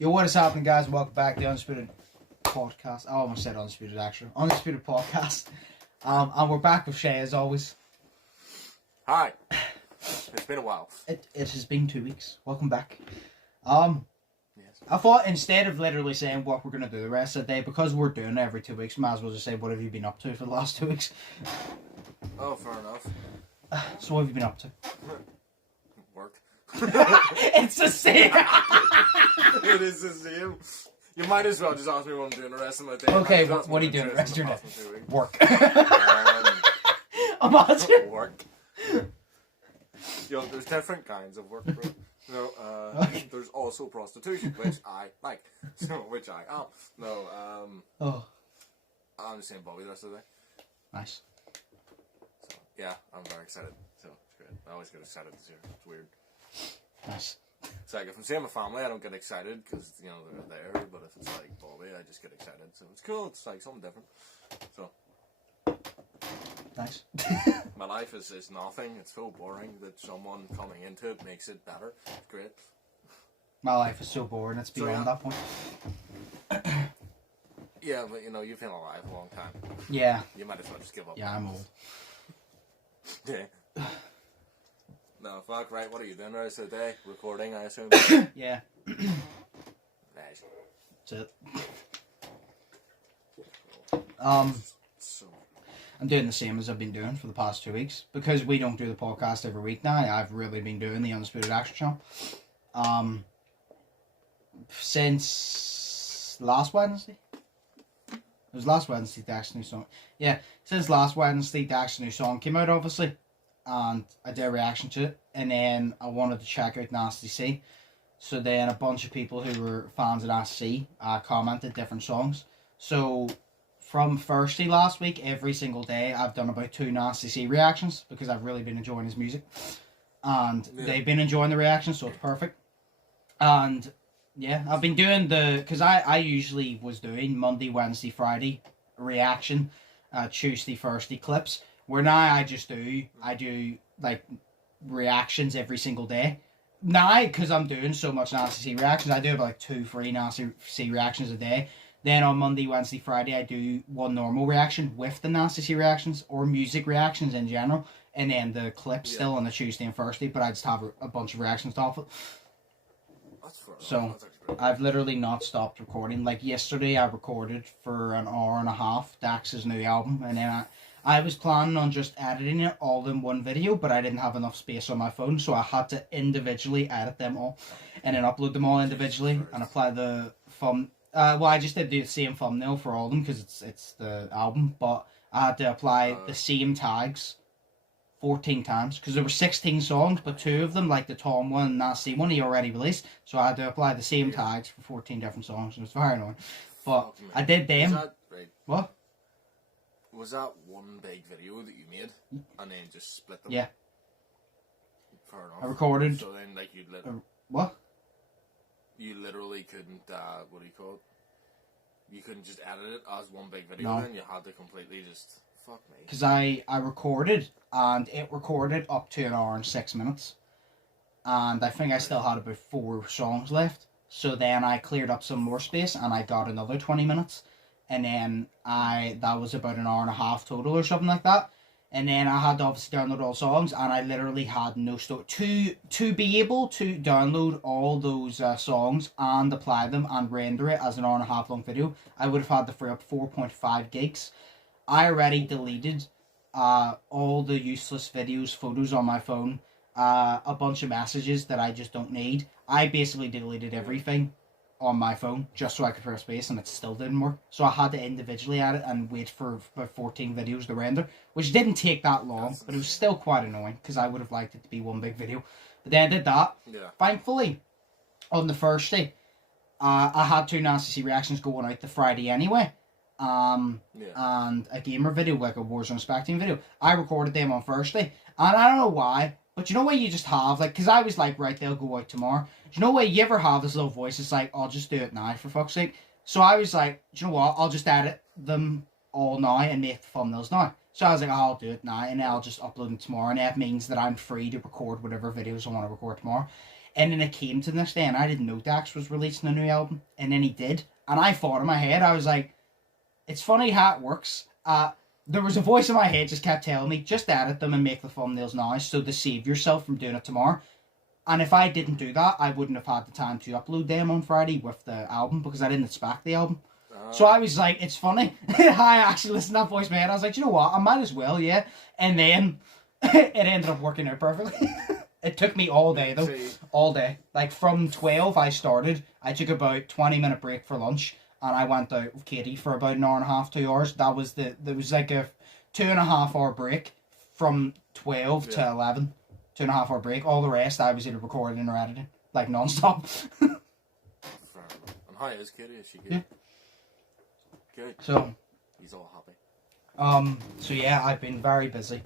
Yo, what is happening, guys? Welcome back to the Undisputed podcast. I almost said Undisputed, actually. Undisputed podcast. And we're back with Sheas, as always. Hi. It's been a while. It has been 2 weeks. Welcome back. Yes. I thought instead of literally saying what we're going to do the rest of the day, because we're doing it every 2 weeks, might as well just say, what have you been up to for the last 2 weeks? Oh, fair enough. So what have you been up to? Work. It's the same! It is the same. You might as well just ask me what I'm doing the rest of my day. Okay, what are you doing the rest of your day? Work. Imagine. Work. Yo, there's different kinds of work, bro. There's also prostitution, which I like. So, which I am. I'm just saying Bobby the rest of the day. Nice. So, yeah, I'm very excited. So, it's great. I always get excited this year. It's weird. Nice. It's like, if I'm seeing my family, I don't get excited because, you know, they're there. But if it's like Bobby, I just get excited. So, it's cool. It's like something different. So. Nice. My life is nothing. It's so boring that someone coming into it makes it better. It's great. My life is so boring, it's beyond that point. Yeah, but you know, you've been alive a long time. Yeah. You might as well just give up. Yeah, I'm old. Yeah. No, fuck, right, what are you doing the rest of the day? Recording, I assume? Yeah. Nice. That's it. So. I'm doing the same as I've been doing for the past 2 weeks. Because we don't do the podcast every week now, I've really been doing the Undisputed Action Channel. Since last Wednesday? It was last Wednesday Dax's new song. Yeah, since last Wednesday Dax's new song came out, obviously. And I did a reaction to it. And then I wanted to check out Nasty C. So then a bunch of people who were fans of Nasty C commented different songs. So from Thursday last week, every single day, I've done about 2 Nasty C reactions because I've really been enjoying his music. And they've been enjoying the reactions, so it's perfect. And yeah, I've been doing because I usually was doing Monday, Wednesday, Friday reaction, Tuesday, Thursday clips. Where now I do like reactions every single day. Now, because I'm doing so much Nasty C reactions, I do about like 2-3 Nasty C reactions a day. Then on Monday, Wednesday, Friday, I do one normal reaction with the Nasty C reactions or music reactions in general. And then the clips still on the Tuesday and Thursday, but I just have a bunch of reactions off it. So I've literally not stopped recording. Like yesterday, I recorded for an hour and a half Dax's new album. And then I was planning on just editing it all in one video, but I didn't have enough space on my phone. So I had to individually edit them all and then upload them all individually and apply the well, I just did the same thumbnail for all of them because it's the album, but I had to apply the same tags 14 times because there were 16 songs, but 2 of them, like the Tom one and Nasty one, he already released. So I had to apply the same tags for 14 different songs, and it's very annoying. But I did them. Was that, right? What? Was that one big video that you made and then just split them? Yeah. Fair enough. I recorded. So then, like, what? You literally couldn't, what do you call it? You couldn't just edit it as one big video, No. then you had to completely just, fuck me. Because I recorded, and it recorded up to 1 hour and 6 minutes. And I think I still had about 4 songs left. So then I cleared up some more space, and I got another 20 minutes. And then that was about 1 hour and a half total or something like that. And then I had to obviously download all songs, and I literally had no store to be able to download all those songs and apply them and render it as an hour and a half long video. I would have had to free up 4.5 gigs. I already deleted all the useless videos, photos on my phone, a bunch of messages that I just don't need. I basically deleted everything on my phone just so I could free up space, and it still didn't work. So I had to individually add it and wait for about 14 videos to render, which didn't take that long, but it was still quite annoying because I would have liked it to be one big video. But then I did that. Yeah. Thankfully, on the first day, I had 2 Nasty C reactions going out the Friday anyway. And a gamer video, like a Warzone spectating video. I recorded them on Thursday, and I don't know why, but you know what you just have, like, because I was like, right, they'll go out tomorrow. Do you know what you ever have this little voice? It's like, I'll just do it now, for fuck's sake. So I was like, do you know what? I'll just edit them all now and make the thumbnails now. So I was like, oh, I'll do it now, and I'll just upload them tomorrow, and that means that I'm free to record whatever videos I want to record tomorrow. And then it came to this day, and I didn't know Dax was releasing a new album, and then he did. And I thought in my head, I was like, it's funny how it works. There was a voice in my head just kept telling me, just edit them and make the thumbnails now, so to save yourself from doing it tomorrow. And if I didn't do that, I wouldn't have had the time to upload them on Friday with the album, because I didn't expect the album. So I was like, it's funny. I actually listened to that voice, man. I was like, you know what? I might as well, yeah. And then it ended up working out perfectly. It took me all day, though. All day. Like, from 12 I started. I took about 20-minute break for lunch. And I went out with Katie for about an hour and a half, 2 hours. There was like a 2.5 hour break from 12 to 11. 2.5 hour break. All the rest I was either recording or editing. Like, non-stop. And how is Katie? Is she good? Yeah. Good. So he's all happy. So yeah, I've been very busy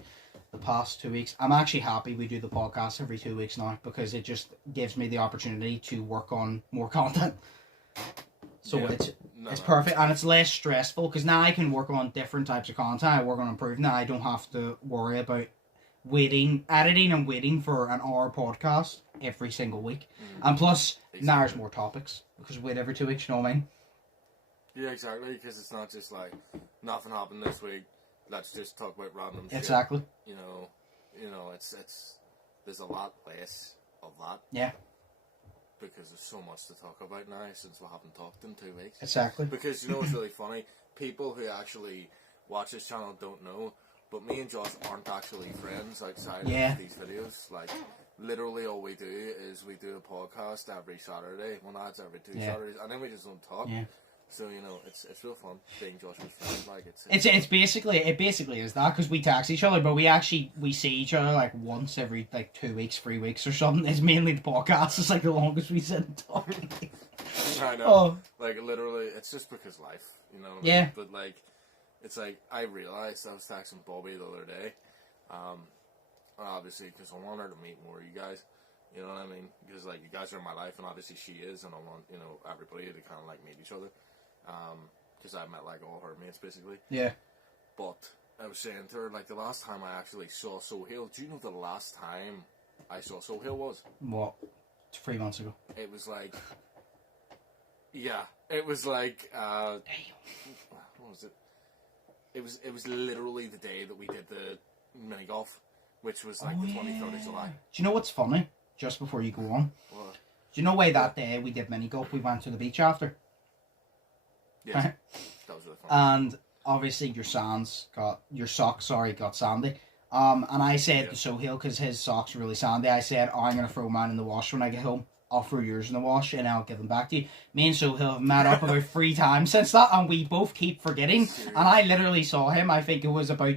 the past 2 weeks. I'm actually happy we do the podcast every 2 weeks now, because it just gives me the opportunity to work on more content. So it's perfect, and it's less stressful, because now I can work on different types of content. I work on improving it. I don't have to worry about editing and waiting for an hour podcast every single week. And plus, now there's more topics, because we wait every 2 weeks, you know what I mean? Yeah, exactly, because it's not just like, nothing happened this week, let's just talk about random shit. Exactly. You know, it's there's a lot less of that. Yeah. Because there's so much to talk about now since we haven't talked in 2 weeks. Exactly. Because, you know what's really funny? People who actually watch this channel don't know, but me and Josh aren't actually friends outside of these videos. Like, literally all we do is we do a podcast every Saturday. Well, now it's every 2 Saturdays, and then we just don't talk. Yeah. So, you know, it's real fun being Josh's friend. Like, it basically is that, because we text each other, but we see each other like once every like 2 weeks, 3 weeks or something. It's mainly the podcast. It's like the longest we sit and talk. I know. Like, literally, it's just because life, you know. Yeah. But like, it's like, I realized I was texting Bobby the other day, obviously because I want her to meet more of you guys. You know what I mean? Because like, you guys are in my life, and obviously she is, and I want, you know, everybody to kind of like meet each other. Because I met like all her mates basically. Yeah. But I was saying to her, like, the last time I actually saw Sohail, do you know the last time I saw Sohail was? What? 3 months ago. It was like, yeah, it was like, what was it? It was literally the day that we did the mini golf, which was like the 23rd of July. Do you know what's funny? Just before you go on. What? Do you know why that day we did mini golf, we went to the beach after? Yes. That was really fun. And obviously your socks got sandy. And I said to Sohail, because his socks were really sandy, I said, I'm going to throw mine in the wash when I get home. I'll throw yours in the wash and I'll give them back to you. Me and Sohail have met up about 3 times since that, and we both keep forgetting. Seriously? And I literally saw him, I think it was about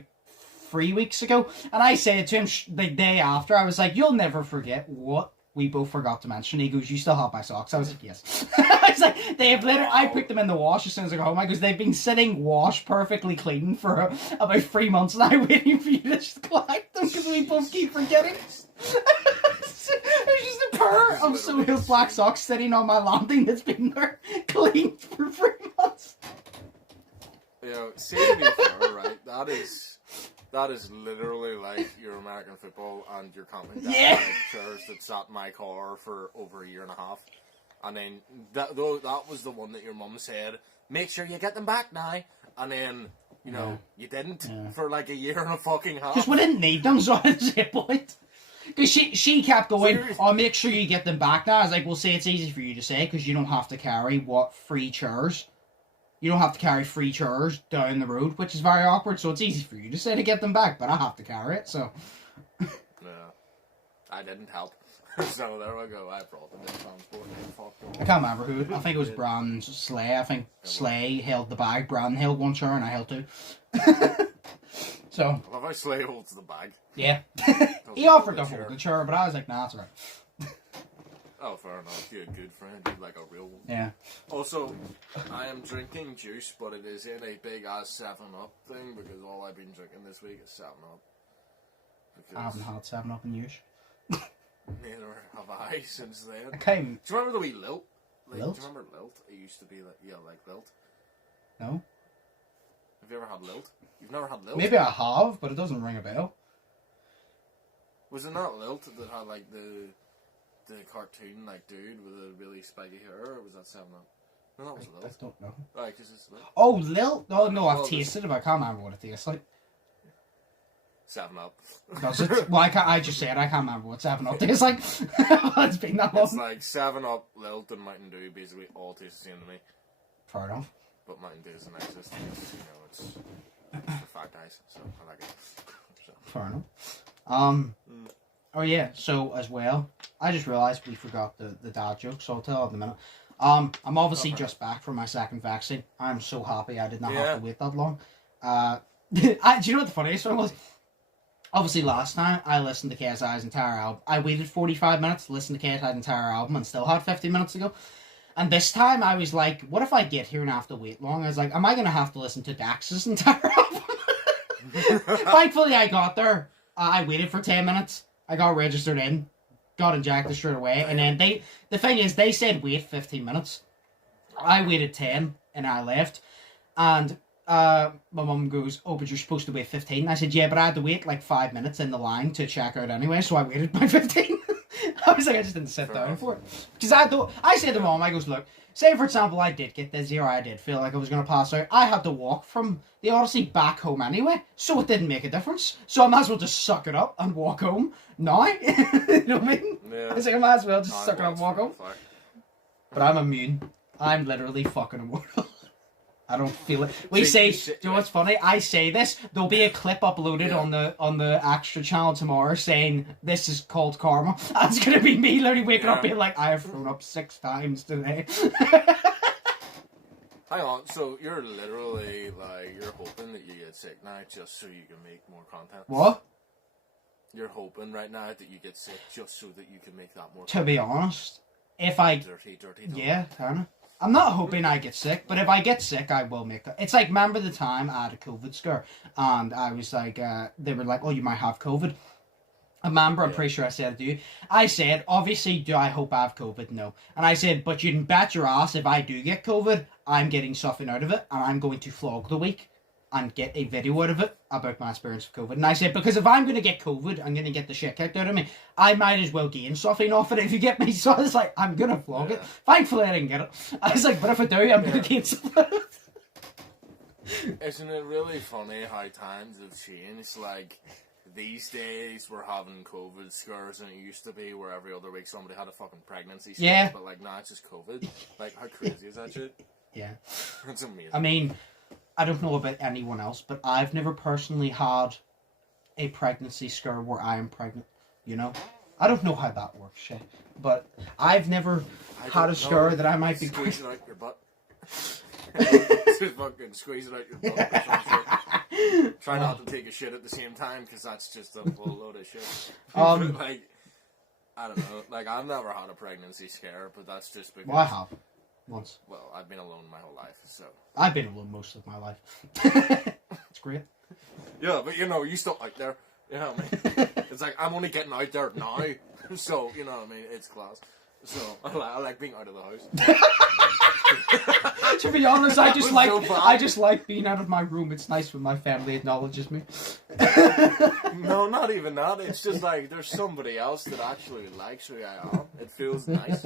3 weeks ago, and I said to him the day after, I was like, you'll never forget what we both forgot to mention. He goes, you still have my socks? I was like, yes. I was like, I put them in the wash as soon as I got home. I goes, they've been sitting washed perfectly clean for about 3 months now, waiting for you to just collect them, because we both keep forgetting. There's just a pair of Sohail's black socks sitting on my landing that's been there clean for 3 months. You know, see to be fair, right? That is literally like your American football and your camping chairs that sat in my car for over a year and a half. And then, that was the one that your mum said, make sure you get them back now. And then, you know, you didn't for like a year and a fucking half. Because we didn't need them, so I didn't say a point. Because she kept going, I'll make sure you get them back now. I was like, well, say it's easy for you to say, because you don't have to carry, free chairs. You don't have to carry 3 chairs down the road, which is very awkward, so it's easy for you to say to get them back, but I have to carry it, so. Yeah. I didn't help. So there we go, I brought them in transport. I can't remember who. I think it was Brandon Slay. I think Slay held the bag, Brandon held 1 chair, and I held 2. So. I love how Slay holds the bag. Yeah. He offered to hold the chair, but I was like, nah, it's alright. Oh, fair enough. You're a good friend. You're like a real one. Yeah. Also, I am drinking juice, but it is in a big-ass 7-Up thing, because all I've been drinking this week is 7-Up. I haven't had 7-Up in years. Neither have I since then. Okay. Do you remember the wee Lilt? Lilt? Do you remember Lilt? It used to be like, like Lilt. No. Have you ever had Lilt? You've never had Lilt? Maybe I have, but it doesn't ring a bell. Was it not Lilt that had like the the cartoon like dude with a really spiky hair, or was that 7-Up? No, that was Lil. I don't know. Right, because it's Lil. Oh, Lil? No, I've tasted it, but I can't remember what it tastes like. 7-Up. Does it? Well, I just said I can't remember what 7-Up tastes like. It's been that long. It's like 7-Up, Lilt, and Mountain Dew basically all taste the same to me. Fair enough. But Mountain Dew is the nicest because, it's for fat guys, so I like it. So. Fair enough. Oh yeah, so as well, I just realised we forgot the dad joke, so I'll tell it in a minute. I'm obviously just back from my second vaccine. I'm so happy I did not have to wait that long. Do you know what the funniest one was? Obviously, last time I listened to KSI's entire album. I waited 45 minutes to listen to KSI's entire album and still had 50 minutes to go. And this time I was like, what if I get here and I have to wait long? I was like, am I going to have to listen to Dax's entire album? Thankfully, I got there. I waited for 10 minutes. I got registered in. Got injected straight away. And then the thing is, they said wait 15 minutes. I waited 10 and I left. And my mum goes, oh, but you're supposed to wait 15. I said, yeah, but I had to wait like 5 minutes in the line to check out anyway, so I waited by 15. I was like, I just didn't sit down for it. Because I said to mom, I goes, look, say for example I did get dizzy or I did feel like I was going to pass out, I had to walk from the Odyssey back home anyway, so it didn't make a difference. So I might as well just suck it up and walk home now. You know what I mean? Yeah. I was like, I might as well just suck it up and walk home. But I'm immune. I'm literally fucking immortal. I don't feel it. Do you know what's funny? I say this, there'll be a clip uploaded on the extra channel tomorrow saying this is called karma. That's gonna be me literally waking up being like, I have thrown up 6 times today. Hang on, so you're literally like, you're hoping that you get sick now just so you can make more content? What? You're hoping right now that you get sick just so that you can make that more content? To be honest, if I... Dirty. Yeah, kinda. I'm not hoping I get sick, but if I get sick, I will make it. It's like, remember the time I had a COVID scare, and I was like, they were like, oh, you might have COVID. I remember, I'm pretty sure I said it to you. I said, obviously, do I hope I have COVID? No. And I said, but you can bet your ass if I do get COVID, I'm getting something out of it, and I'm going to vlog the week and get a video out of it about my experience with COVID. And I said, because if I'm going to get COVID, I'm going to get the shit kicked out of me, I might as well gain something off it if you get me. So I was like, I'm going to vlog it. Thankfully, I didn't get it. I was like, but if I do, I'm going to gain something. Isn't it really funny how times have changed? Like, these days we're having COVID scares, and it used to be where every other week somebody had a fucking pregnancy scare. Yeah. But like, now it's just COVID. Like, how crazy is that shit? Yeah. It's amazing. I mean... I don't know about anyone else, but I've never personally had a pregnancy scare where I am pregnant, you know? I don't know how that works, shit. But I've never had a scare that I might be pregnant. Squeezing out your butt. Just fucking squeezing out your butt or something. Try not to take a shit at the same time, because that's just a full load of shit. Like, I don't know. Like, I've never had a pregnancy scare, but that's just because... Well, I have. Once. Well, I've been alone my whole life, so... I've been alone most of my life. It's great. Yeah, but you still out there. You know what I mean? It's like, I'm only getting out there now, so, you know what I mean? It's class. So, I like being out of the house. To be honest, I just like being out of my room. It's nice when my family acknowledges me. No, not even that. It's just like, there's somebody else that actually likes who I am. It feels nice.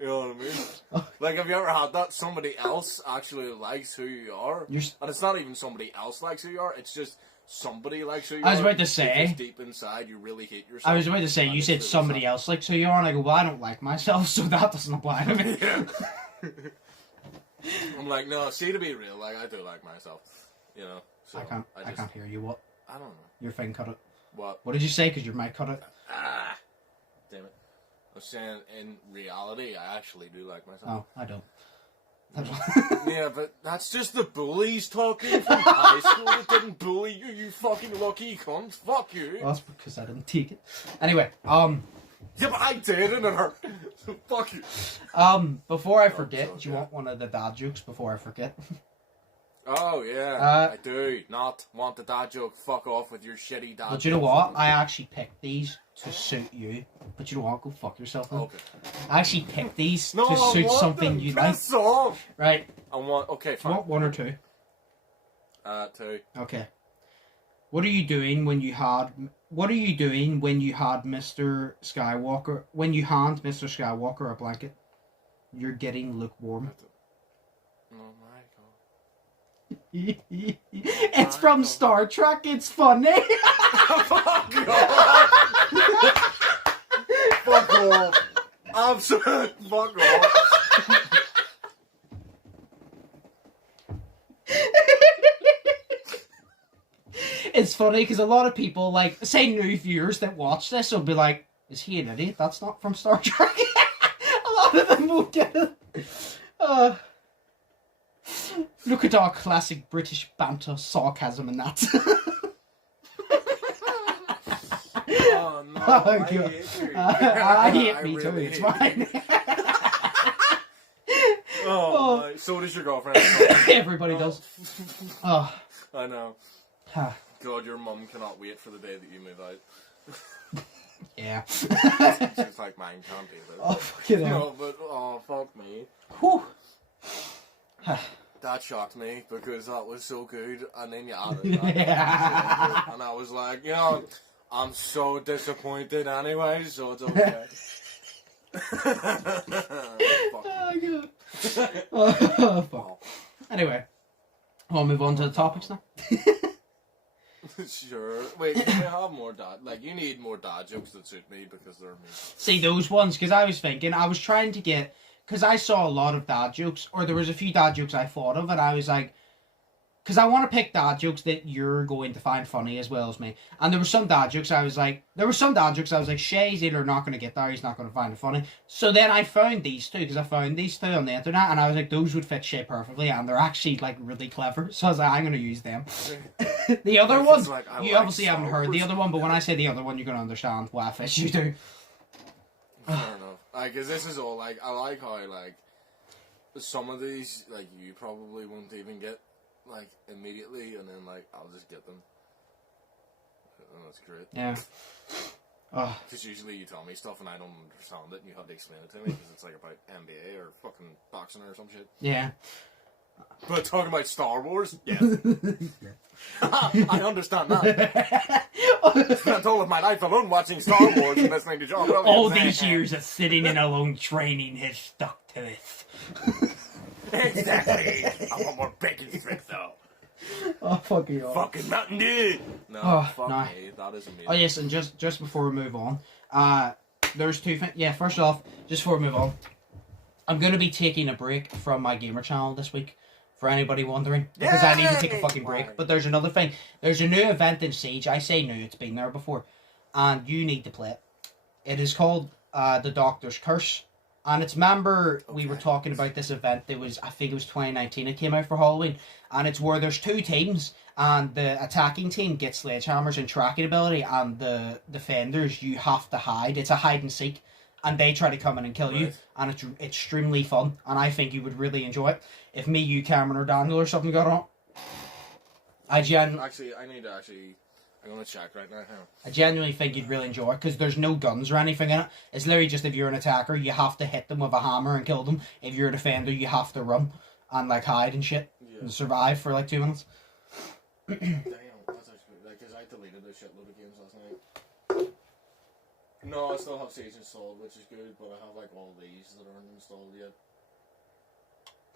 You know what I mean? Like, have you ever had that? Somebody else actually likes who you are. And it's not even somebody else likes who you are. It's just somebody likes who you are. I was about to say. Because deep inside, you really hate yourself. I was about to say, you said somebody else likes who you are. And I go, well, I don't like myself, so that doesn't apply to me. Yeah. I'm like, no, see, to be real, like, I do like myself. You know? So I can't hear you. What? I don't know. Your thing cut it. What? What did you say? Because your mic cut it. Damn it. I was saying, in reality, I actually do like myself. Oh, I don't. Yeah, but that's just the bullies talking from high school that didn't bully you, you fucking lucky cunt. Fuck you. Well, that's because I didn't take it. Anyway, Yeah, but I did, and it hurt. So fuck you. Before I forget, do you want one of the dad jokes before I forget? Oh, yeah, I do not want the dad joke. Fuck off with your shitty dad joke. But you know what? I actually picked these to suit you. But you know what? Go fuck yourself. Then. Okay. I actually picked these to suit something you like. Off. Right. I want... Okay, fine. You want 1 or 2? 2. Okay. What are you doing when you had Mr. Skywalker? When you hand Mr. Skywalker a blanket, you're getting lukewarm. Oh my god! It's from Star Trek. It's funny. Fuck off! Fuck off! Absolute fuck off! It's funny because a lot of people, like, say new viewers that watch this will be like, is he an idiot? That's not from Star Trek. A lot of them won't get it. Look at our classic British banter, sarcasm and that. Oh no, I hate you. I hate me too, really it's fine. Oh my, so does your girlfriend. Everybody does. Oh. I know. God, your mum cannot wait for the day that you move out. Yeah. She's like, mine can't do this. Oh, fucking hell. No, but, oh, fuck me. Whew. That shocked me because that was so good, and then you added that. Yeah. And I was like, you know, I'm so disappointed anyway, so it's okay. Fuck. Oh, God. Oh, fuck. Anyway, we'll move on to the topics now. Sure. Wait, can we have more dad? Like, you need more dad jokes that suit me because they're me. See, those ones, because I was thinking, I was trying to get, because I saw a lot of dad jokes, or there was a few dad jokes I thought of, and I was like, because I want to pick dad jokes that you're going to find funny as well as me. And there were some dad jokes I was like, Sheas either not going to get there, he's not going to find it funny. So then I found these two, because I found these two on the internet, and I was like, those would fit Shay perfectly, and they're actually, like, really clever. So I was like, I'm going to use them. The other one, like, you obviously haven't heard the other one, but when I say the other one, you're going to understand what fish you do. Fair enough. Like, because this is all, like, I like how, like, some of these, like, you probably won't even get, like, immediately, and then, like, I'll just get them. And that's great. Yeah. Because usually you tell me stuff and I don't understand it, and you have to explain it to me, because it's, like, about NBA or fucking boxing or some shit. Yeah. But talking about Star Wars, yeah. I understand that. I spent all of my life alone watching Star Wars and listening to John Williams. All these years of sitting in alone training has stuck to this. Exactly. I want more bacon strips though. Oh, fucking hell. Fucking Mountain Dew. No, fuck me. That is amazing. Oh, yes, and just before we move on, there's two things. Yeah, first off, just before we move on, I'm going to be taking a break from my gamer channel this week, for anybody wondering, because I need to take a fucking break. But there's another thing. There's a new event in Siege. I say new, it's been there before, and you need to play it. It is called The Doctor's Curse. And it's, remember, we were talking about this event. I think it was 2019. It came out for Halloween. And it's where there's two teams. And the attacking team gets sledgehammers and tracking ability. And the defenders, you have to hide. It's a hide and seek. And they try to come in and kill you. And it's extremely fun. And I think you would really enjoy it. If me, you, Cameron, or Daniel or something got on. I'm going to check right now. I genuinely think you'd really enjoy it, because there's no guns or anything in it. It's literally just, if you're an attacker, you have to hit them with a hammer and kill them. If you're a defender, you have to run and, like, hide and shit. Yeah. And survive for, like, 2 minutes. Damn, that's actually, like, because I deleted a shitload of games last night. No, I still have Siege installed, which is good, but I have, like, all these that aren't installed yet.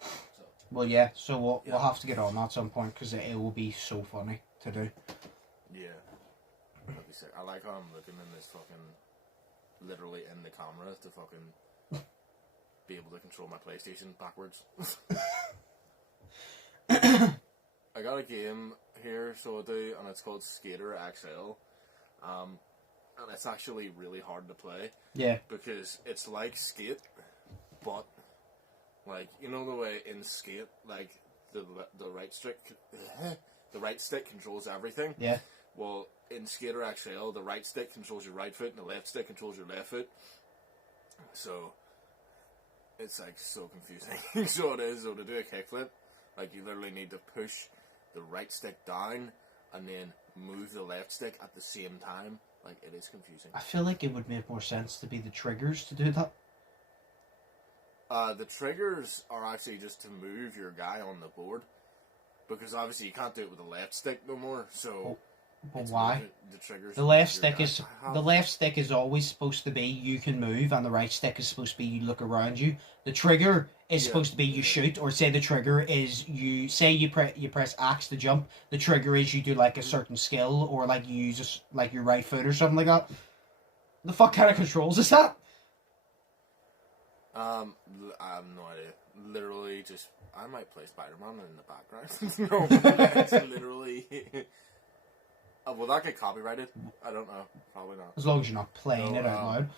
So. Well, yeah, so we'll have to get on at some point, because it will be so funny to do. Yeah. That'd be sick. I like how I'm looking in this fucking, literally in the camera to fucking be able to control my PlayStation backwards. I got a game here, so I do, and it's called Skater XL. And it's actually really hard to play. Yeah. Because it's like Skate, but, like, you know the way in Skate, like, the right stick, the right stick controls everything? Yeah. Well, in Skater XL, the right stick controls your right foot and the left stick controls your left foot. So, it's like so confusing. So it is. So to do a kickflip, like you literally need to push the right stick down and then move the left stick at the same time. Like, it is confusing. I feel like it would make more sense to be the triggers to do that. The triggers are actually just to move your guy on the board. Because obviously you can't do it with the left stick no more. So But why? The triggers. The left stick is always supposed to be you can move, and the right stick is supposed to be you look around you. The trigger is supposed to be you shoot, or say the trigger is you press X to jump. The trigger is you do like a certain skill, or like you use like your right foot or something like that. The fuck kind of controls is that? I have no idea. Literally, just I might play Spider-Man in the background. No, it's literally. Will that get copyrighted? I don't know. Probably not. As long as you're not playing it out loud.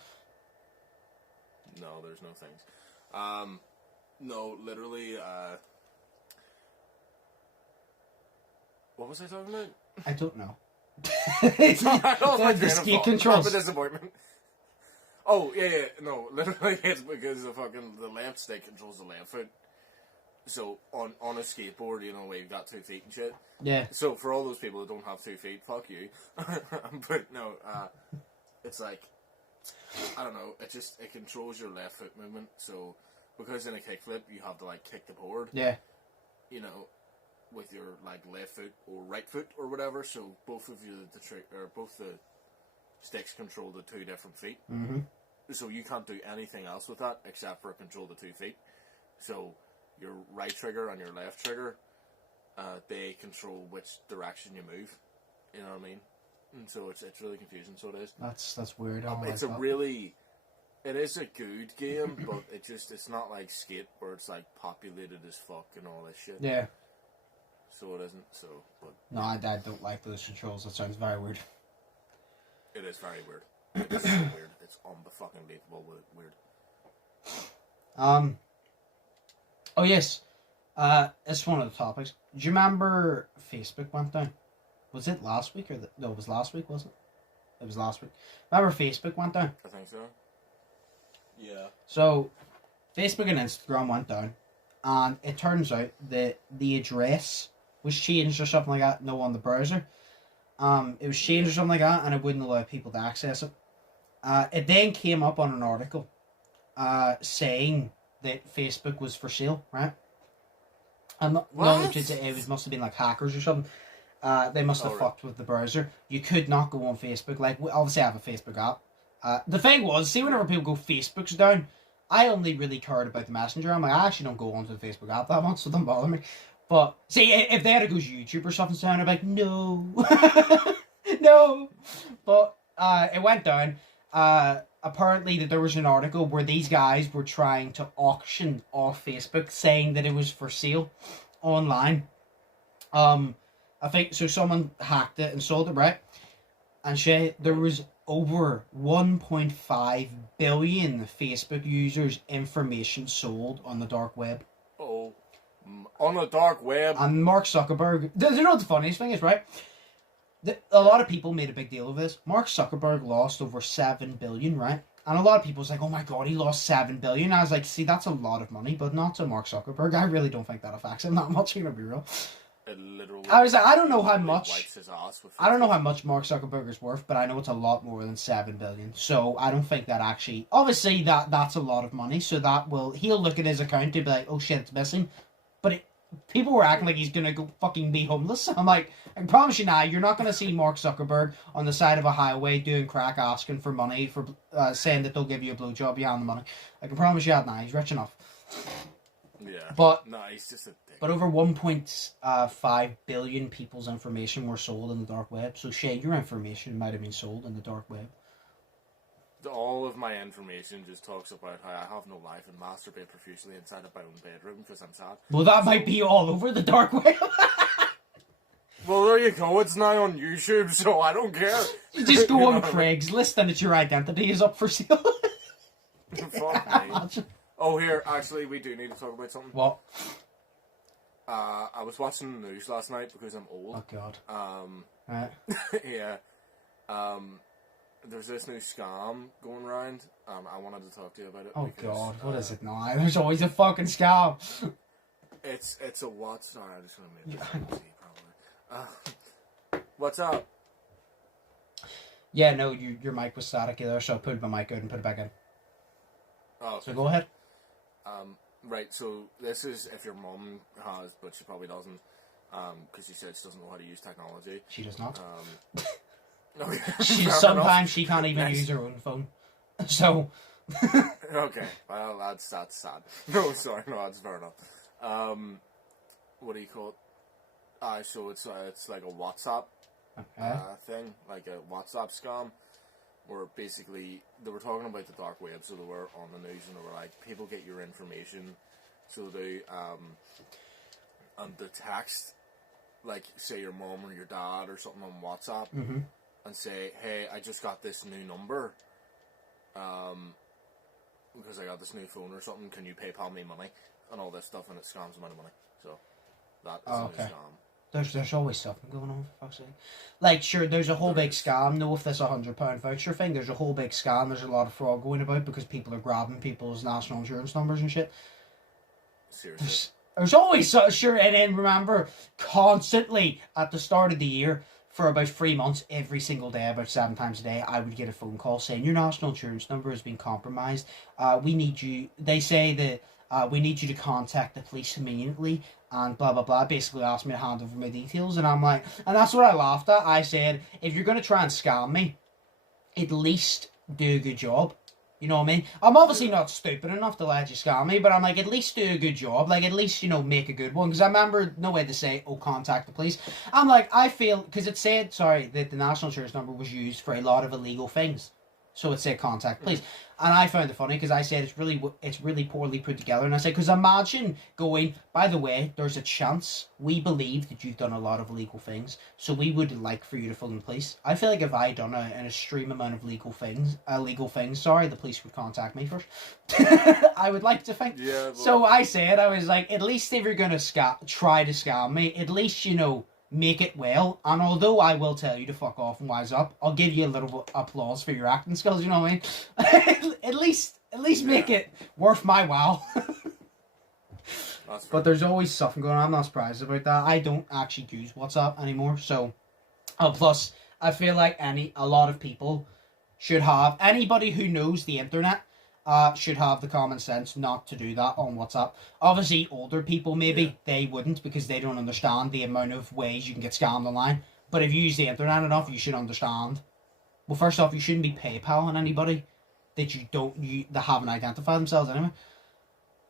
No, there's no things. No, literally. What was I talking about? I don't know. The skate controls. A disappointment. Oh yeah. No, literally, it's because the left stick controls the left foot. So on a skateboard, you know, where you've got 2 feet and shit. Yeah. So for all those people that don't have 2 feet, fuck you. But no, it's like, I don't know. It controls your left foot movement. So because in a kickflip you have to like kick the board. Yeah. You know, with your like left foot or right foot or whatever. So both of you both the sticks control the 2 different feet. Mm-hmm. So you can't do anything else with that except for control the 2 feet. So your right trigger and your left trigger, they control which direction you move. You know what I mean? And so it's really confusing. So it is. That's weird. It is a good game, but it's not like Skate where it's like populated as fuck and all this shit. Yeah. So it isn't. So, but no, I don't like those controls. That sounds very weird. It is very weird. It's so weird. It's unbelievable weird. Oh yes, it's one of the topics. Do you remember Facebook went down? Was it last week no? It was last week, wasn't it? It was last week. Remember Facebook went down? I think so. Yeah. So, Facebook and Instagram went down, and it turns out that the address was changed or something like that. No, on the browser. It was changed or something like that, and it wouldn't allow people to access it. It then came up on an article, saying that Facebook was for sale, right? And it must have been like hackers or something. They must have fucked with the browser. You could not go on Facebook. Like, obviously I have a Facebook app. The thing was, see, whenever people go Facebook's down, I only really cared about the Messenger. I'm like, I actually don't go onto the Facebook app that much, so don't bother me. But, see, if they had to go YouTube or something down, I'd be like, no. No. But, it went down. Apparently that there was an article where these guys were trying to auction off Facebook, saying that it was for sale online. I think so. Someone hacked it and sold it, right? And there was over 1.5 billion Facebook users' information sold on the dark web. Oh, on the dark web. And Mark Zuckerberg. You know what the funniest thing is, right? A lot of people made a big deal of this. Mark Zuckerberg lost over 7 billion, right? And a lot of people was like, oh my god, he lost 7 billion. I was like, see, that's a lot of money, but not to Mark Zuckerberg. I really don't think that affects him that much, I'm gonna be real. It literally, I was like, I don't know how much. Wipes his ass with I don't know how much Mark Zuckerberg is worth, but I know it's a lot more than 7 billion. So I don't think that actually. Obviously, that's a lot of money. So he'll look at his account and be like, oh shit, it's missing. But people were acting like he's gonna go fucking be homeless. I'm like, I promise you now, you're not gonna see Mark Zuckerberg on the side of a highway doing crack, asking for money for saying that they'll give you a blowjob. You hand the money. I can promise you that now. He's rich enough. Yeah. But no, he's just a dick. But over 1.5 billion people's information were sold in the dark web. So Shay, your information might have been sold in the dark web. All of my information just talks about how I have no life and masturbate profusely inside of my own bedroom because I'm sad. Well, that might be all over the dark web. Well, there you go. It's now on YouTube, so I don't care. You just go on Craigslist and it's your identity is up for sale. Fuck me. Oh, here, actually, we do need to talk about something. What? I was watching the news last night because I'm old. Oh, God. Right. Yeah. There's this new scam going around. I wanted to talk to you about it. Oh, because, God. What is it now? There's always a fucking scam. It's a what? Sorry, I'm just going to make this probably. What's up? Yeah, no, your mic was static there, so I put my mic out and put it back in. Oh, so go ahead. Right, so this is if your mum has, but she probably doesn't. because she said she doesn't know how to use technology. She does not. No, Sometimes she can't even use her own phone. So. Okay, well that's sad. No, sorry, no, that's fair enough. What do you call it? So it's like a WhatsApp thing, like a WhatsApp scam, where basically they were talking about the dark web, so they were on the news and they were like, people get your information, so they and the text, like say your mom or your dad or something on WhatsApp, and say, hey, I just got this new number, because I got this new phone or something, can you PayPal me money? And all this stuff, and it scams them out of money. So, that is a new scam. There's always something going on, for fuck's sake. Like, sure, there's a whole big scam. No, if this £100 voucher thing, there's a whole big scam. There's a lot of fraud going about because people are grabbing people's national insurance numbers and shit. Seriously. There's always, sure, and then remember, constantly, at the start of the year, for about 3 months, every single day, about 7 times a day, I would get a phone call saying, your national insurance number has been compromised. We need you, they say that we need you to contact the police immediately, and blah, blah, blah. Basically asked me to hand over my details, and I'm like, and that's what I laughed at. I said, if you're going to try and scam me, at least do a good job. You know what I mean? I'm obviously not stupid enough to let you scam me, but I'm like, at least do a good job. Like, at least, make a good one. Because I remember no way to say, oh, contact the police. I'm like, I feel, because it said, that the national insurance number was used for a lot of illegal things. So it said contact the police. And I found it funny because I said it's really poorly put together. And I said, because imagine going, by the way, there's a chance we believe that you've done a lot of illegal things. So we would like for you to phone the police. I feel like if I done an extreme amount of illegal things, the police would contact me first. I would like to think. Yeah, well, so I said, I was like, at least if you're going to try to scam me, at least, make it well. And although I will tell you to fuck off and wise up, I'll give you a little applause for your acting skills, you know what I mean? at least make it worth my while. But there's always something going on. I'm not surprised about that. I don't actually use WhatsApp anymore. So, plus, I feel like a lot of people should have, anybody who knows the internet, should have the common sense not to do that on WhatsApp. Obviously, older people, maybe, they wouldn't because they don't understand the amount of ways you can get scammed online. But if you use the internet enough, you should understand. Well, first off, you shouldn't be PayPaling anybody that that haven't identified themselves anyway.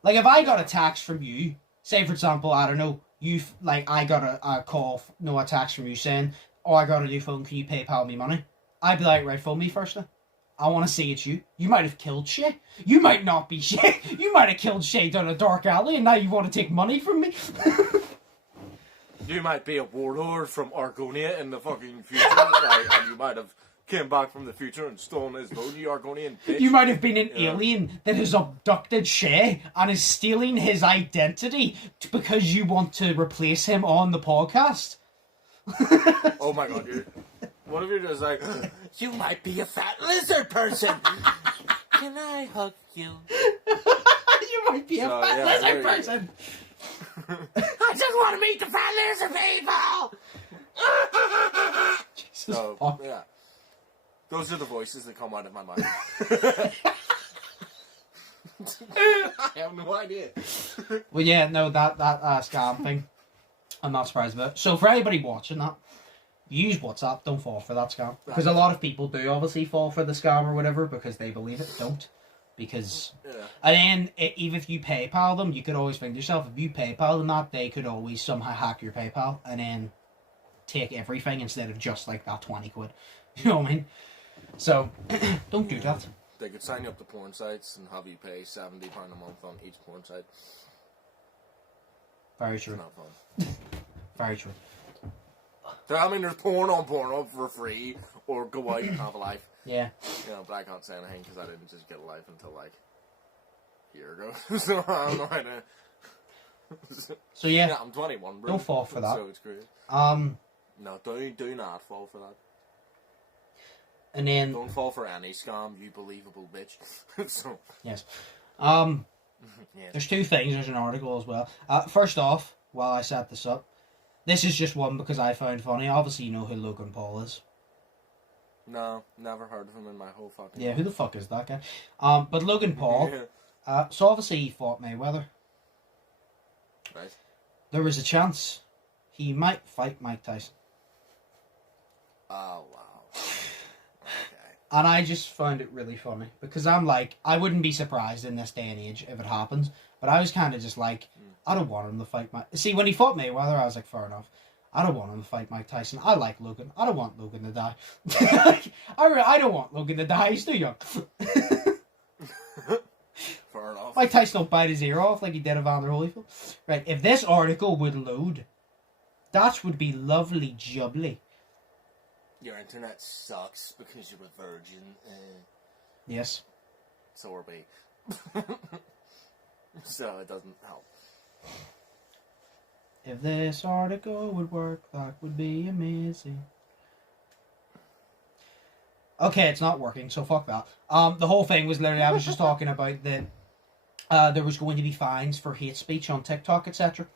Like, if I got a text from you, say, for example, I don't know, I got a text from you saying, oh, I got a new phone, can you PayPal me money? I'd be like, right, phone me first then. I want to see it's you. You might have killed Shay. You might not be Shay. You might have killed Shay down a dark alley and now you want to take money from me. You might be a warlord from Argonia in the fucking future, and you might have came back from the future and stolen his phone, you Argonian bitch. You might have been an alien that has abducted Shay and is stealing his identity because you want to replace him on the podcast. Oh my god, dude. What if you're just like, you might be a fat lizard person. Can I hug you? You might be a fat lizard person. I just want to meet the fat lizard people. Jesus fuck. Yeah. Those are the voices that come out of my mind. I have no idea. Well, yeah, no, that scam thing, I'm not surprised about it. So for anybody watching that, use WhatsApp, don't fall for that scam. Because a lot of people do obviously fall for the scam or whatever because they believe it. Don't. Because... Yeah. And then, even if you PayPal them, you could always think to yourself, if you PayPal them that, they could always somehow hack your PayPal and then take everything instead of just like that 20 quid. You know what I mean? So, don't do that. They could sign you up to porn sites and have you pay £70 a month on each porn site. Very true. It's not fun. Very true. I mean, there's porn on Pornhub for free, or go out and have a life. Yeah. But I can't say anything because I didn't just get a life until like a year ago. So I don't know how to. So yeah, I'm 21, bro. Don't fall for that. So it's great. No, do not fall for that. And then don't fall for any scam, you believable bitch. So yes. Yes. There's two things. There's an article as well. First off, while I set this up, this is just one because I found funny. Obviously, you know who Logan Paul is. No, never heard of him in my whole fucking life. Who the fuck is that guy? But Logan Paul, so obviously he fought Mayweather. Right. There was a chance He might fight Mike Tyson. Oh, wow. Okay. And I just found it really funny because I'm like, I wouldn't be surprised in this day and age if it happens, but I was kind of just like, I don't want him to fight Mike. See, when he fought Mayweather, I was like, fair enough. I don't want him to fight Mike Tyson. I like Logan. I don't want Logan to die. I don't want Logan to die. He's too young. Fair enough. Mike Tyson will bite his ear off like he did Evander Holyfield. Right, if this article would load, that would be lovely jubbly. Your internet sucks because you're a virgin. Yes. So are we. So it doesn't help. If this article would work, that would be amazing. Okay, it's not working, so fuck that. The whole thing was literally, I was just talking about that there was going to be fines for hate speech on TikTok, etc.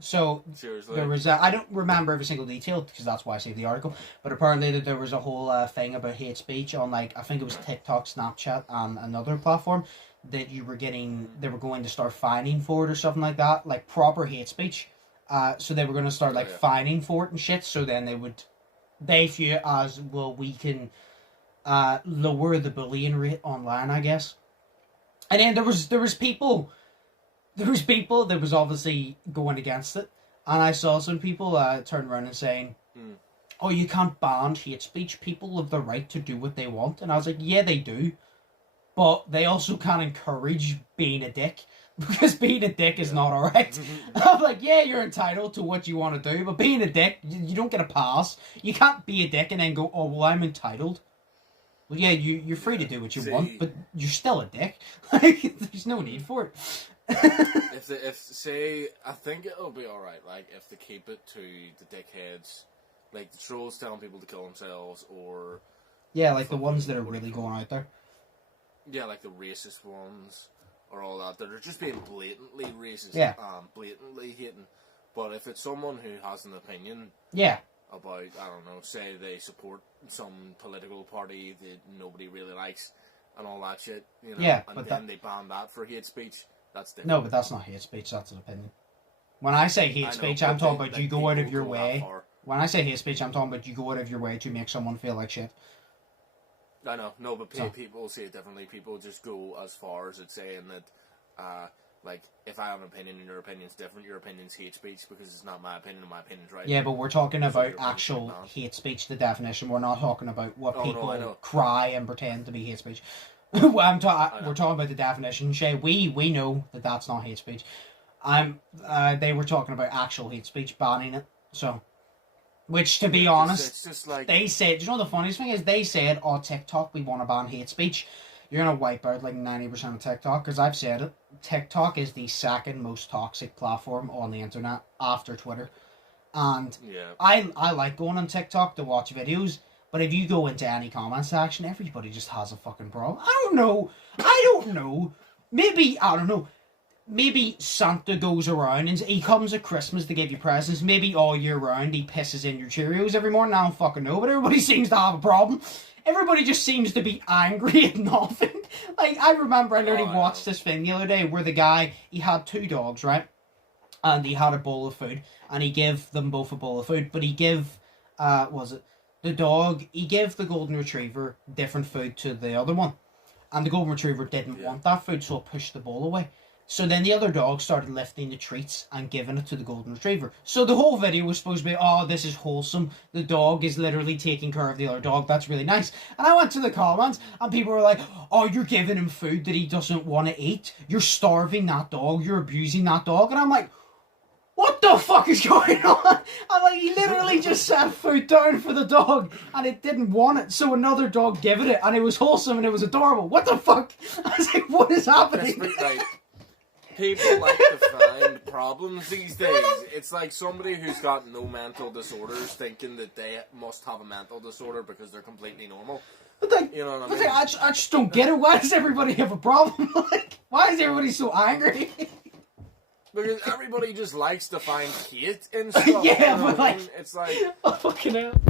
So Seriously? there was I don't remember every single detail because that's why I saved the article, but apparently that there was a whole thing about hate speech on, like, I think it was TikTok, Snapchat, and another platform that they were going to start fining for it or something like that, like proper hate speech. So they were going to start fining for it and shit. So then they view it as, well, we can lower the bullying rate online, I guess. And then there was people that was obviously going against it, and I saw some people turn around and saying, "Oh, you can't ban hate speech. People have the right to do what they want." And I was like, "Yeah, they do, but they also can't encourage being a dick, because being a dick is not alright." I'm like, "Yeah, you're entitled to what you want to do, but being a dick, you don't get a pass. You can't be a dick and then go, oh, well, I'm entitled." Well, yeah, you're free to do what you want, but you're still a dick. Like, there's no need for it. I think it'll be alright, like, if they keep it to the dickheads, like the trolls telling people to kill themselves, or... Yeah, like the ones that are really going out there. Yeah, like the racist ones, or all that, that are just being blatantly racist, blatantly hating. But if it's someone who has an opinion... Yeah. About, I don't know, say they support some political party that nobody really likes, and all that shit, you know, yeah, and then they ban that for hate speech, that's different. No, but that's not hate speech, that's an opinion. When I say hate speech, I'm talking about you go out of your way. When I say hate speech, I'm talking about you go out of your way to make someone feel like shit. I know, no, but people say it differently. People just go as far as it's saying that, like, if I have an opinion and your opinion's different, your opinion's hate speech because it's not my opinion and my opinion's right. Yeah, but we're talking about actual hate speech, the definition. We're not talking about what people cry and pretend to be hate speech. We're talking about the definition. Shay, we know that that's not hate speech. They were talking about actual hate speech, banning it. So, which, to be honest, it's just like... they said, you know, the funniest thing is they said, "Oh, TikTok, we want to ban hate speech." You're going to wipe out like 90% of TikTok, because I've said it. TikTok is the second most toxic platform on the internet after Twitter. And I like going on TikTok to watch videos, but if you go into any comment section, everybody just has a fucking problem. I don't know. Maybe Santa goes around and he comes at Christmas to give you presents. Maybe all year round he pisses in your Cheerios every morning. I don't fucking know, but everybody seems to have a problem. Everybody just seems to be angry at nothing. Like, I remember I literally watched this thing the other day where the guy, he had two dogs, right? And he had a bowl of food, and he gave them both a bowl of food, but he gave, the golden retriever different food to the other one. And the golden retriever didn't want that food, so it pushed the bowl away. So then the other dog started lifting the treats and giving it to the golden retriever. So the whole video was supposed to be, oh, this is wholesome. The dog is literally taking care of the other dog. That's really nice. And I went to the comments and people were like, oh, you're giving him food that he doesn't want to eat. You're starving that dog. You're abusing that dog. And I'm like, what the fuck is going on? I'm like, he literally just set food down for the dog and it didn't want it. So another dog gave it and it was wholesome and it was adorable. What the fuck? I was like, what is happening? People like to find problems these days. It's like somebody who's got no mental disorders thinking that they must have a mental disorder because they're completely normal. But like, you know what I mean? I just don't get it. Why does everybody have a problem? Like, why is everybody so angry? Because everybody just likes to find hate and stuff. Yeah, but like, it's like, oh fucking hell.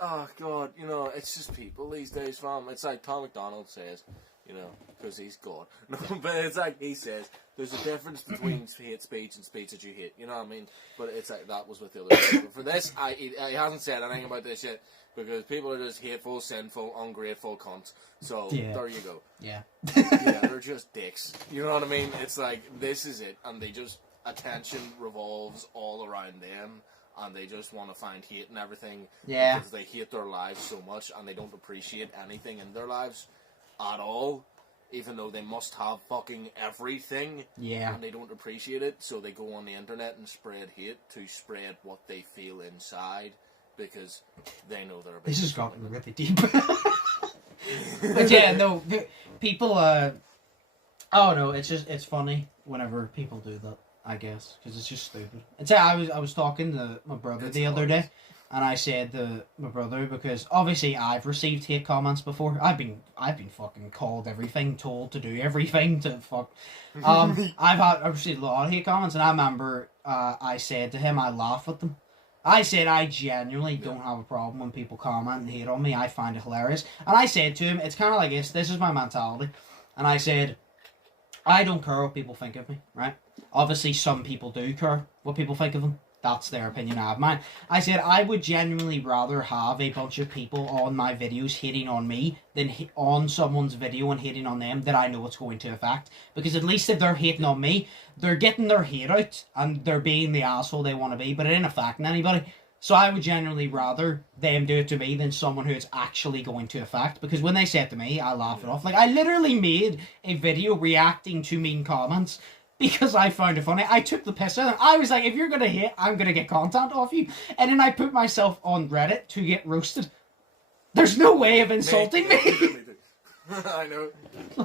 Oh god, you know, it's just people these days, fam. It's like Tom McDonald says, you know, because he's God. No, but it's like he says, there's a difference between hate speech and speech that you hate. You know what I mean? But it's like that was with the other people. For this, he hasn't said anything about this yet because people are just hateful, sinful, ungrateful cunts. So there you go. Yeah. Yeah, they're just dicks. You know what I mean? It's like this is it, and they just attention revolves all around them. And they just want to find hate and everything because they hate their lives so much and they don't appreciate anything in their lives at all, even though they must have fucking everything. Yeah. And they don't appreciate it, so they go on the internet and spread hate to spread what they feel inside because they know they're. This has gotten really deep. But yeah, no, people. Oh no, it's funny whenever people do that. I guess because it's just stupid. It's I was talking to my brother the other day, and I said to my brother because obviously I've received hate comments before. I've been fucking called everything, told to do everything to fuck. I've received a lot of hate comments, and I remember I said to him I laugh at them. I said I genuinely don't have a problem when people comment and hate on me. I find it hilarious, and I said to him it's kind of like this. This is my mentality, and I said I don't care what people think of me, right? Obviously, some people do care what people think of them. That's their opinion, I have mine. I said I would genuinely rather have a bunch of people on my videos hating on me than on someone's video and hating on them that I know it's going to affect. Because at least if they're hating on me, they're getting their hate out and they're being the asshole they want to be, but it ain't affecting anybody. So I would genuinely rather them do it to me than someone who it's actually going to affect. Because when they say it to me, I laugh it off. Like, I literally made a video reacting to mean comments because I found it funny. I took the piss out of them. I was like, if you're going to hate, I'm going to get content off you. And then I put myself on Reddit to get roasted. There's no way of insulting me. I know.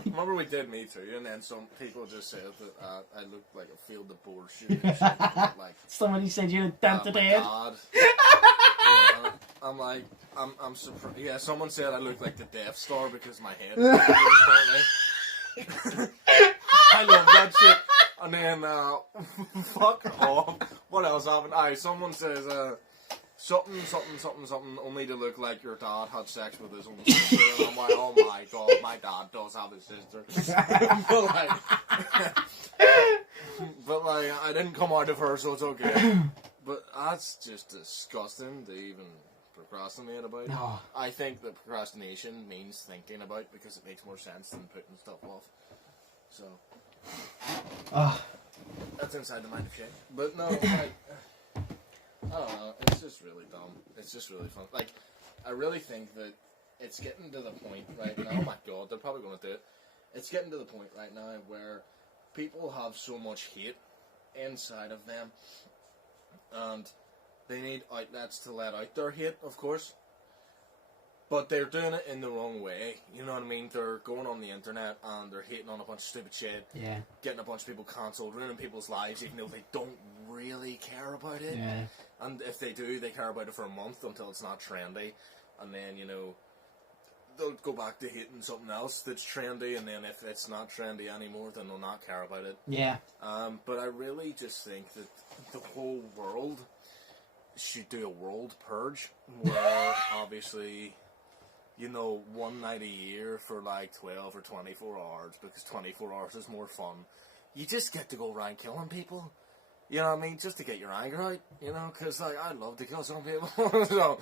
Remember we did Me Too, and then some people just said that I looked like a field of bullshit. Like, somebody said you had dented head. God. Yeah, I'm like, I'm surprised. Yeah, someone said I looked like the Death Star because my head is I love that shit. And then, fuck off. What else happened? Someone says, something, only to look like your dad had sex with his own sister. And I'm like, oh my god, my dad does have a sister. but like, I didn't come out of her, so it's okay. But that's just disgusting to even procrastinate about. Oh. I think that procrastination means thinking about because it makes more sense than putting stuff off. So, that's inside the mind of shit. But no, like, I don't know, it's just really dumb. It's just really fun. Like, I really think that it's getting to the point right now, oh my god, they're probably going to do it. It's getting to the point right now where people have so much hate inside of them, and they need outlets to let out their hate, of course. But they're doing it in the wrong way, you know what I mean? They're going on the internet and they're hating on a bunch of stupid shit, getting a bunch of people cancelled, ruining people's lives even though they don't really care about it. Yeah. And if they do, they care about it for a month until it's not trendy, and then, you know, they'll go back to hating something else that's trendy, and then if it's not trendy anymore, then they'll not care about it. Yeah. But I really just think that the whole world should do a world purge, where obviously, you know, one night a year for like 12 or 24 hours, because 24 hours is more fun. You just get to go around killing people. You know what I mean? Just to get your anger out, you know, because like, I'd love to kill some people. So,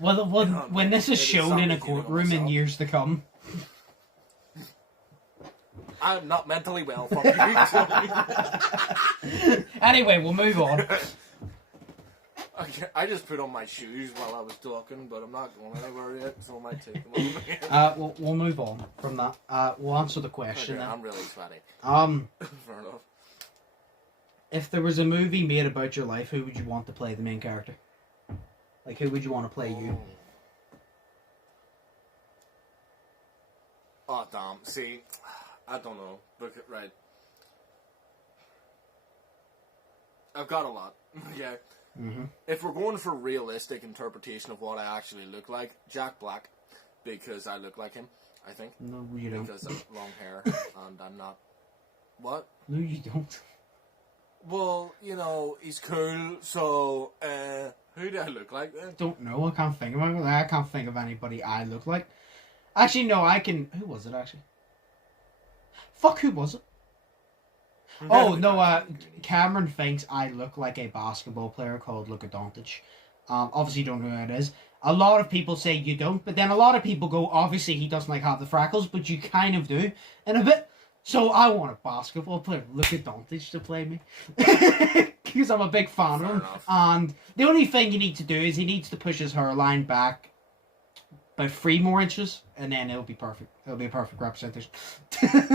well, you know, when this is shown in a courtroom in years to come. I'm not mentally well, fuck you. Anyway, we'll move on. I just put on my shoes while I was talking, but I'm not going anywhere yet, so I might take them off again. We'll move on from that. We'll answer the question then. I'm really sweaty. Fair enough. If there was a movie made about your life, who would you want to play the main character? Like, who would you want to play you? Oh, damn. See, I don't know. Look, right. I've got a lot. Okay. Mm-hmm. If we're going for realistic interpretation of what I actually look like, Jack Black, because I look like him, I think. No, you don't. Because I have long hair, and I'm not... What? No, you don't. Well, you know, he's cool, so, who do I look like then? Don't know, I can't think of anybody. I can't think of anybody I look like. Actually, no, I can... Who was it, actually? Fuck, who was it? Oh, no, Cameron thinks I look like a basketball player called Luka Doncic. Obviously don't know who it is. A lot of people say you don't, but then a lot of people go, obviously he doesn't like have the freckles, but you kind of do in a bit. So I want a basketball player, Luka Doncic, to play me. Because I'm a big fan of him. And the only thing you need to do is he needs to push his hairline back by 3 more inches, and then it'll be perfect. It'll be a perfect representation.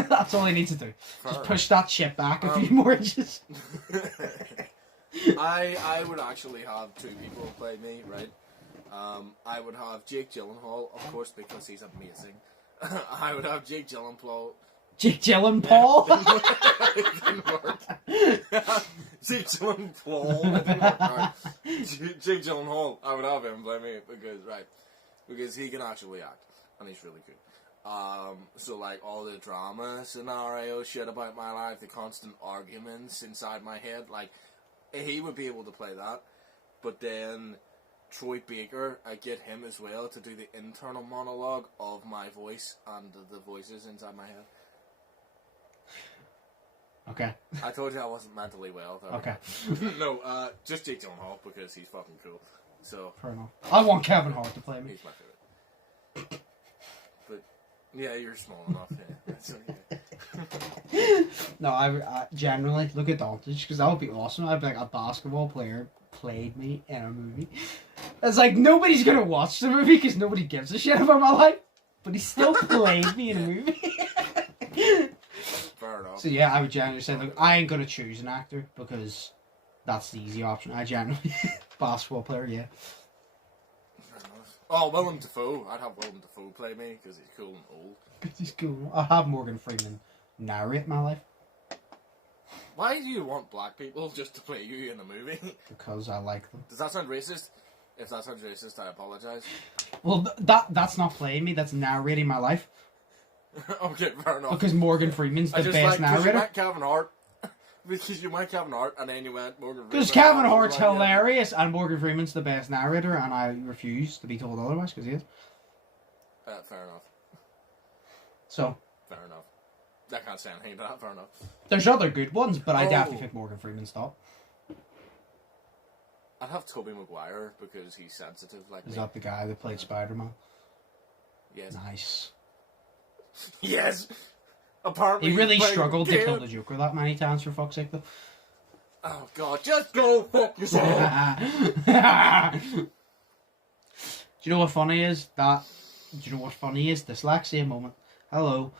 That's all he needs to do. Just push that shit back a few more inches. I would actually have 2 people play me, right? I would have Jake Gyllenhaal, of course, because he's amazing. I would have Jake Gyllenhaal. Jake Gyllenhaal? Jake Gyllenhaal. Jake Gyllenhaal. I would have him play me because he can actually act, and he's really good. So like all the drama scenario shit about my life, the constant arguments inside my head, like he would be able to play that. But then Troy Baker, I get him as well to do the internal monologue of my voice and the voices inside my head. Okay. I told you I wasn't mentally well. Okay. No, just Jake Gyllenhaal because he's fucking cool. So fair enough. I want Kevin Hart to play me. He's my favorite. But yeah, you're small enough. Yeah, that's okay. No, I generally look at Doncic because that would be awesome. I'd be like, a basketball player played me in a movie. It's like nobody's gonna watch the movie because nobody gives a shit about my life, but he still played me in a movie. Fair enough. So yeah, I would generally say, look, I ain't gonna choose an actor because that's the easy option. I generally basketball player, yeah. Fair enough. Oh, Willem Dafoe. I'd have Willem Dafoe play me because he's cool and old. He's cool. I'll have Morgan Freeman narrate my life. Why do you want black people just to play you in a movie? Because I like them. Does that sound racist? If that sounds racist, I apologise. Well, that's not playing me. That's narrating my life. Okay, fair enough. Because Morgan Freeman's the best narrator. You went Kevin Hart. Because you went Kevin Hart, and then you went Morgan Freeman. Because Kevin Hart's hilarious, and Morgan Freeman's the best narrator, and I refuse to be told otherwise, because he is. Fair enough. So. Fair enough. I can't say anything to that, fair enough. There's other good ones, but I definitely think Morgan Freeman's top. I'd have Tobey Maguire, because he's sensitive like Is that the guy that played Spider-Man? Yes. Nice. Yes! Apparently he really struggled to kill the Joker that many times, for fuck's sake, though. Oh god, just go fuck yourself! Do you know what funny is? Do you know what funny is? Dyslexia moment. Hello.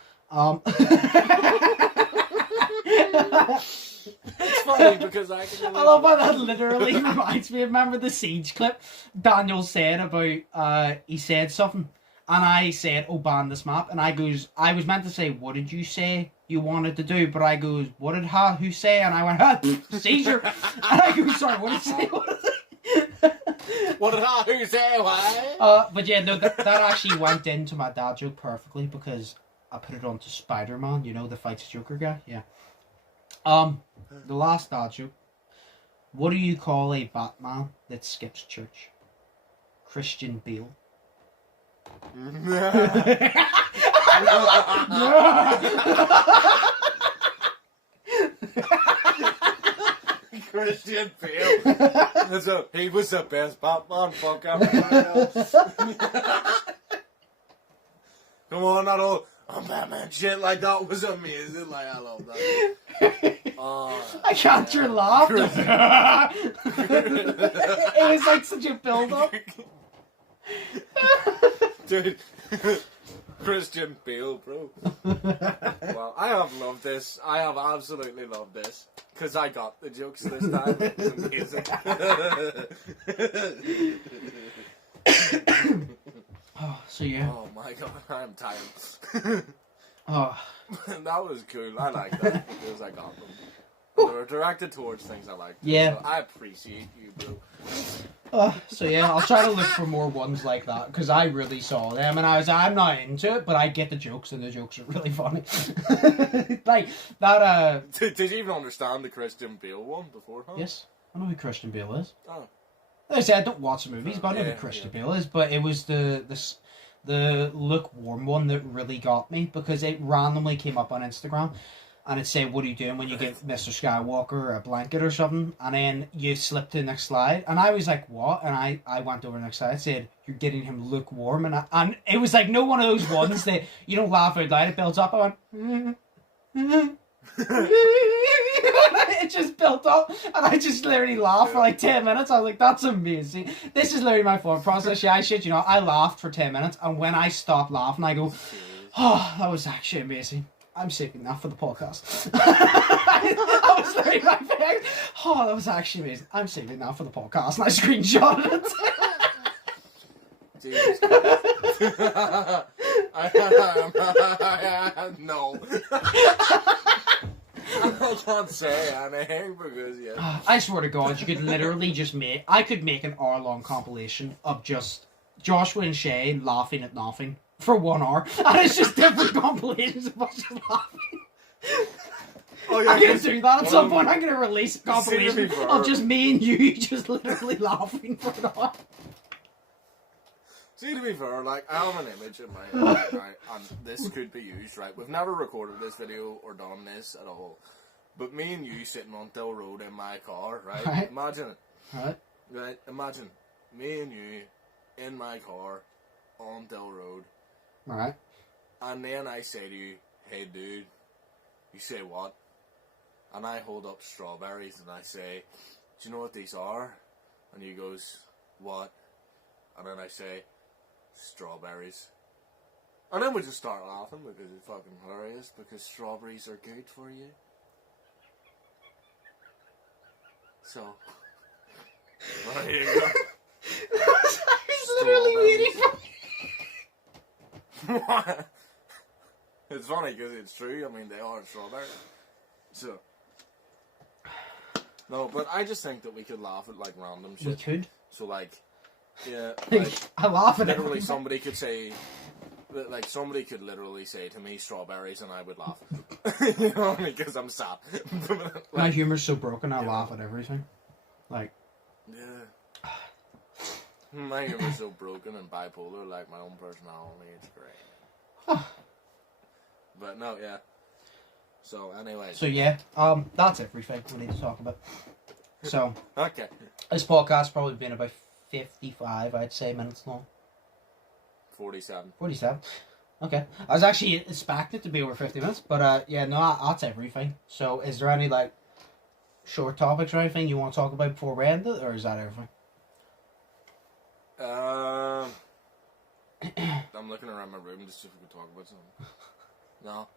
It's funny because I can I love how that literally reminds me. Remember the Siege clip Daniel said about he said something and I said, oh, ban this map, and I was meant to say, what did you say you wanted to do, but I goes, what did who say? And I went, seizure. And I go, sorry, what did you say? What did who say? Why? But yeah, no, that actually went into my dad joke perfectly because I put it onto Spider-Man, you know, the fights Joker guy, yeah. The last dad joke. What do you call a Batman that skips church? Christian Bale. Christian Bale. He was the best Batman. Fuck everybody else. Come on, not all. Batman shit like that was amazing. Like I love that. I got your laugh. It was like such a build up. Dude, Christian Bale, bro. Well, I have loved this. I have absolutely loved this. Because I got the jokes this time. It was amazing. So yeah. Oh my god, I'm tired. Oh. That was cool. I like that because I got them. They were directed towards things I liked. Yeah. So I appreciate you, bro. So yeah, I'll try to look for more ones like that because I really saw them and I'm not into it, but I get the jokes and the jokes are really funny. Like that. Did you even understand the Christian Bale one beforehand? Yes, I know who Christian Bale is. Oh. Like I said, I don't watch the movies, but I know who Christian Bale is. But it was the the lukewarm one that really got me, because it randomly came up on Instagram and it said, what are you doing when you give Mr. Skywalker a blanket or something? And then you slip to the next slide. And I was like, what? And I went over the next slide and said, you're getting him lukewarm. And it was like, no one of those ones that you don't laugh out loud, it builds up. I went, it just built up, and I just literally laughed for like 10 minutes. I was like, that's amazing. This is literally my thought process. Yeah, I shit you know, I laughed for 10 minutes, and when I stopped laughing, I go, oh, that was actually amazing. I'm saving that for the podcast. I was literally my face. Oh, that was actually amazing. I'm saving that for the podcast, and I screenshotted it. Jesus no. I can't say anything because I swear to God, you could literally just I could make an hour-long compilation of just Joshua and Shay laughing at nothing for 1 hour, and it's just different compilations of us just laughing. Oh, yeah, I'm gonna do that at some point. I'm gonna release a compilation of just me and you just literally laughing for an hour. See, to be fair, like, I have an image in my head, right, and this could be used, right? We've never recorded this video or done this at all, but me and you sitting on Dill Road in my car, right? Imagine it. Right? Imagine me and you in my car on Dill Road. Right. And then I say to you, hey, dude, you say what? And I hold up strawberries and I say, do you know what these are? And he goes, what? And then I say, strawberries. And then we just start laughing because it's fucking hilarious, because strawberries are good for you. So, there you go. I was literally waiting for What? It's funny because it's true. I mean, they are strawberries. So, no, but I just think that we could laugh at like random shit. We could. So like, yeah, like I laugh at literally somebody could say, like somebody could literally say to me strawberries and I would laugh. You know, because I'm sad. Like, my humor's so broken, I laugh at everything. Like, yeah. My humor's so broken and bipolar, like my own personality. It's great. But no, yeah. So anyway. So yeah, that's everything we need to talk about. So okay. This podcast's probably been about 55, I'd say, minutes long. 47. 47. Okay. I was actually expecting it to be over 50 minutes, but yeah, no, that's everything. So is there any like short topics or anything you want to talk about before we end it, or is that everything? I'm looking around my room just so we can talk about something. No,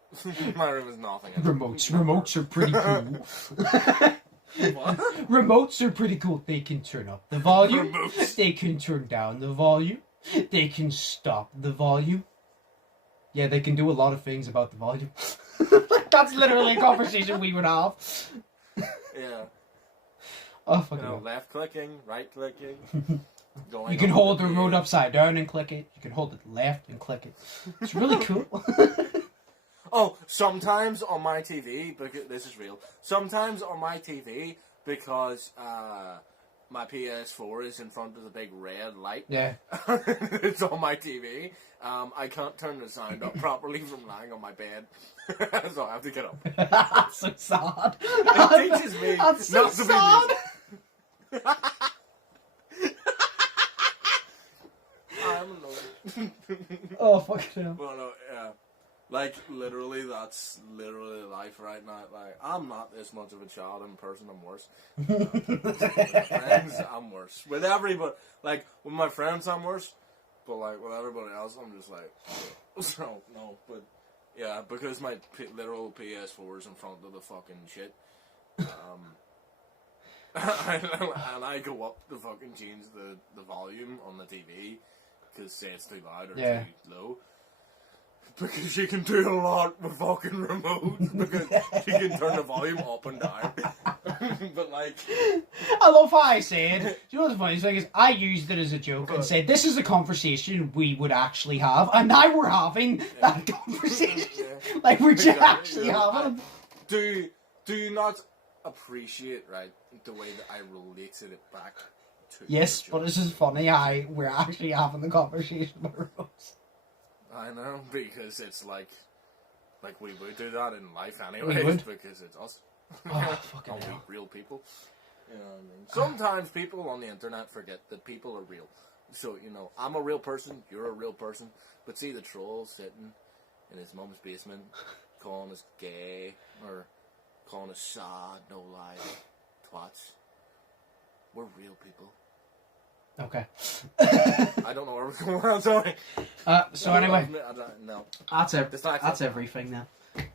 my room is nothing. Remotes are pretty cool. What? Remotes are pretty cool. They can turn up the volume. Remotes. They can turn down the volume. They can stop the volume. Yeah, they can do a lot of things about the volume. That's literally a conversation we would have. Yeah. Oh, fucking hell. Left clicking, right clicking. You can hold the remote upside down and click it. You can hold it left and click it. It's really cool. Oh, sometimes on my TV, because this is real. Sometimes on my TV, because my PS4 is in front of the big red light. Yeah. It's on my TV. I can't turn the sound up properly from lying on my bed, so I have to get up. That's so sad. It teaches me That's so not to sad. be I'm annoyed. Oh, fucking hell. Well, no, yeah. Like, literally, that's literally life right now. Like, I'm not this much of a child in person, I'm worse. With my friends, I'm worse. With everybody, like, with my friends, I'm worse. But, like, with everybody else, I'm just like, so, no, but, yeah, because my literal PS4 is in front of the fucking shit. And I go up to fucking change the volume on the TV, because say it's too loud or too low. Because you can do a lot with fucking remotes, because you can turn the volume up and down. But like, I love how I said, do you know what the funniest thing is? I used it as a joke and said, this is a conversation we would actually have, and now we're having that conversation. Yeah. Like, we're just actually having it. Do you not appreciate, right, the way that I related it back to yes, but this is funny how we're actually having the conversation about remotes. I know, because it's like we would do that in life anyways, because it's us. Oh, fucking hell. Real people. You know what I mean? Sometimes people on the internet forget that people are real. So, you know, I'm a real person, you're a real person, but see the troll sitting in his mum's basement, calling us gay, or calling us sad, no lie, twats. We're real people. Okay. I don't know where we're going. I'm sorry. So anyway, no. That's everything now.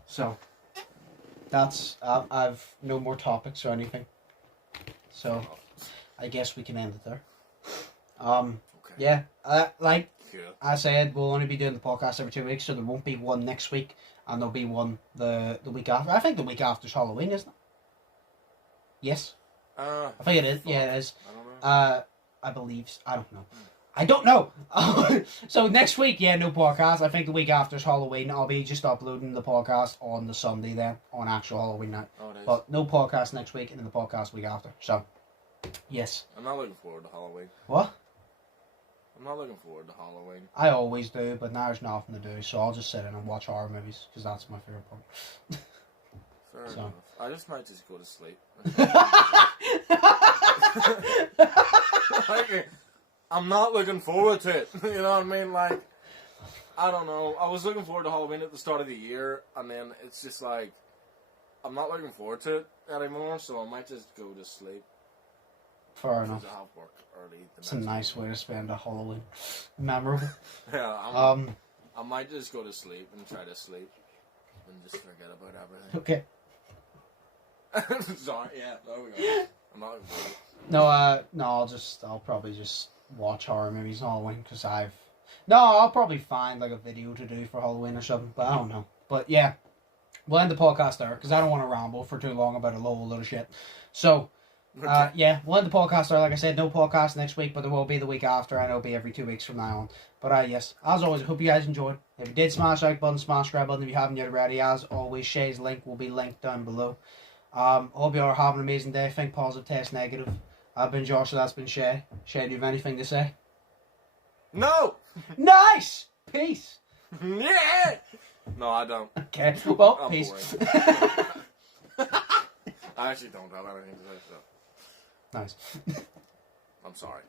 So that's I've no more topics or anything. So I guess we can end it there. Okay. Yeah. Like I said, we'll only be doing the podcast every 2 weeks, so there won't be one next week, and there'll be one the week after. I think the week after's Halloween, isn't it? Yes. I think it is. Yeah, it is. I don't know. I believe. I don't know. I don't know. So next week, yeah, no podcast. I think the week after's Halloween. I'll be just uploading the podcast on the Sunday then, on actual Halloween night. Oh, it is. But no podcast next week, and then the podcast week after. So, yes. I'm not looking forward to Halloween. What? I'm not looking forward to Halloween. I always do, but now there's nothing to do, so I'll just sit in and watch horror movies, because that's my favourite part. Fair enough. I just might just go to sleep. Like, I'm not looking forward to it. You know what I mean? Like, I don't know. I was looking forward to Halloween at the start of the year, and then it's just like, I'm not looking forward to it anymore, so I might just go to sleep. Fair enough. I have work early. It's a nice way to spend a Halloween. Memorable. Yeah, I might just go to sleep and try to sleep and just forget about everything. Okay. Sorry, yeah, there we go. I'm not looking forward. No, I'll probably just watch horror movies on Halloween, because I'll probably find like a video to do for Halloween or something, but I don't know. But yeah, we'll end the podcast there, because I don't want to ramble for too long about a load of shit. So, yeah, we'll end the podcast there. Like I said, no podcast next week, but there will be the week after, and it'll be every 2 weeks from now on. But yes, as always, I hope you guys enjoyed. If you did, smash the like button, smash the subscribe button if you haven't yet already. As always, Shea's link will be linked down below. Hope you all are having an amazing day. Think positive, test negative. I've been Josh, so that's been Shea. Shea, do you have anything to say? No! Nice! Peace! Yeah! No, I don't. Okay, well, I'm peace. I actually don't have anything to say, so. Nice. I'm sorry.